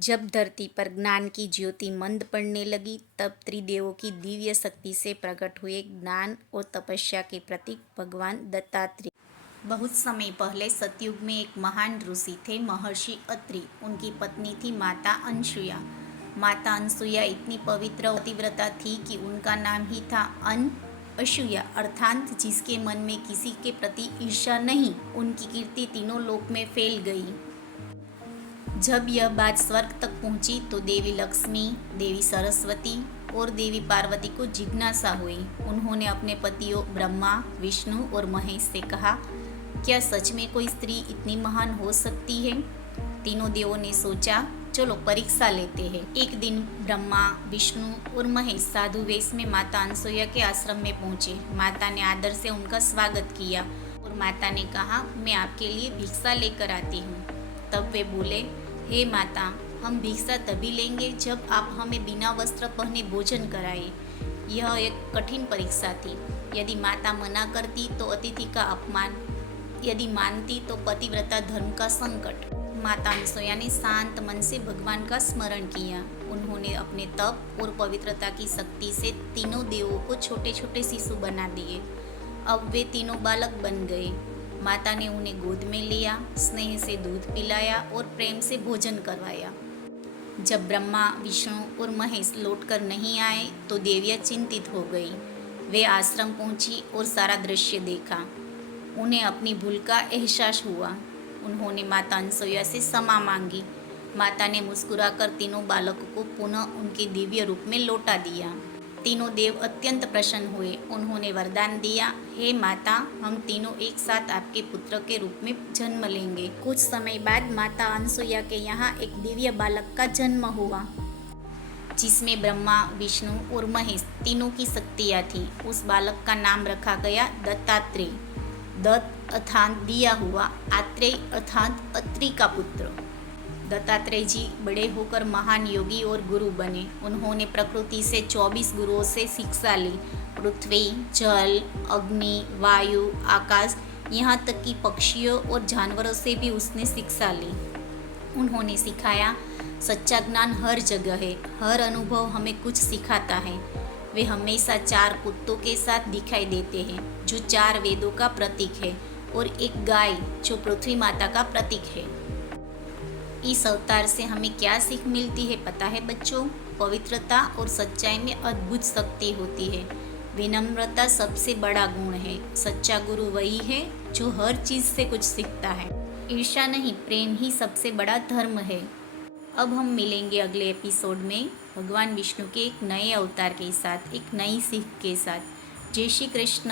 जब धरती पर ज्ञान की ज्योति मंद पड़ने लगी, तब त्रिदेवों की दिव्य शक्ति से प्रकट हुए ज्ञान और तपस्या के प्रतीक भगवान दत्तात्रेय। बहुत समय पहले सतयुग में एक महान ऋषि थे, महर्षि अत्रि। उनकी पत्नी थी माता अनसुया। माता अनसुया इतनी पवित्र और पतिव्रता थी कि उनका नाम ही था अनसूया, अर्थात जिसके मन में किसी के प्रति ईर्ष्या नहीं। उनकी कीर्ति तीनों लोक में फैल गई। जब यह बात स्वर्ग तक पहुंची तो देवी लक्ष्मी, देवी सरस्वती और देवी पार्वती को जिज्ञासा हुई। उन्होंने अपने पतियों ब्रह्मा, विष्णु और महेश से कहा, क्या सच में कोई स्त्री इतनी महान हो सकती है? तीनों देवों ने सोचा, चलो परीक्षा लेते हैं। एक दिन ब्रह्मा, विष्णु और महेश साधु वेश में माता अनसुया के आश्रम में पहुंचे। माता ने आदर से उनका स्वागत किया और माता ने कहा, मैं आपके लिए भिक्षा लेकर आती हूँ। तब वे बोले, हे माता, हम भिक्षा तभी लेंगे जब आप हमें बिना वस्त्र पहने भोजन कराए। यह एक कठिन परीक्षा थी। यदि माता मना करती तो अतिथि का अपमान, यदि मानती तो पतिव्रता धर्म का संकट। माता अनसुया ने शांत मन से भगवान का स्मरण किया। उन्होंने अपने तप और पवित्रता की शक्ति से तीनों देवों को छोटे छोटे शिशु बना दिए। अब वे तीनों बालक बन गए। माता ने उन्हें गोद में लिया, स्नेह से दूध पिलाया और प्रेम से भोजन करवाया। जब ब्रह्मा, विष्णु और महेश लौटकर नहीं आए तो देवियाँ चिंतित हो गई। वे आश्रम पहुंची और सारा दृश्य देखा। उन्हें अपनी भूल का एहसास हुआ। उन्होंने माता अनसुया से क्षमा मांगी। माता ने मुस्कुराकर तीनों बालकों को पुनः उनके दिव्य रूप में लौटा दिया। तीनों देव अत्यंत प्रसन्न हुए। उन्होंने वरदान दिया, हे माता, हम तीनों एक साथ आपके पुत्र के रूप में जन्म लेंगे। कुछ समय बाद माता अनसुया के यहाँ एक दिव्य बालक का जन्म हुआ, जिसमें ब्रह्मा, विष्णु और महेश तीनों की शक्तियाँ थीं। उस बालक का नाम रखा गया दत्तात्रेय। दत्त अर्थात दिया हुआ, आत्रेय अर्थात अत्रि का पुत्र। दत्तात्रेय जी बड़े होकर महान योगी और गुरु बने। उन्होंने प्रकृति से 24 गुरुओं से शिक्षा ली। पृथ्वी, जल, अग्नि, वायु, आकाश, यहाँ तक कि पक्षियों और जानवरों से भी उसने शिक्षा ली। उन्होंने सिखाया, सच्चा ज्ञान हर जगह है, हर अनुभव हमें कुछ सिखाता है। वे हमेशा 4 कुत्तों के साथ दिखाई देते हैं, जो 4 वेदों का प्रतीक है, और एक गाय जो पृथ्वी माता का प्रतीक है। इस अवतार से हमें क्या सीख मिलती है पता है बच्चों? पवित्रता और सच्चाई में अद्भुत शक्ति होती है। विनम्रता सबसे बड़ा गुण है। सच्चा गुरु वही है जो हर चीज़ से कुछ सीखता है। ईर्ष्या नहीं, प्रेम ही सबसे बड़ा धर्म है। अब हम मिलेंगे अगले एपिसोड में भगवान विष्णु के एक नए अवतार के साथ, एक नई सीख के साथ। जय श्री कृष्ण।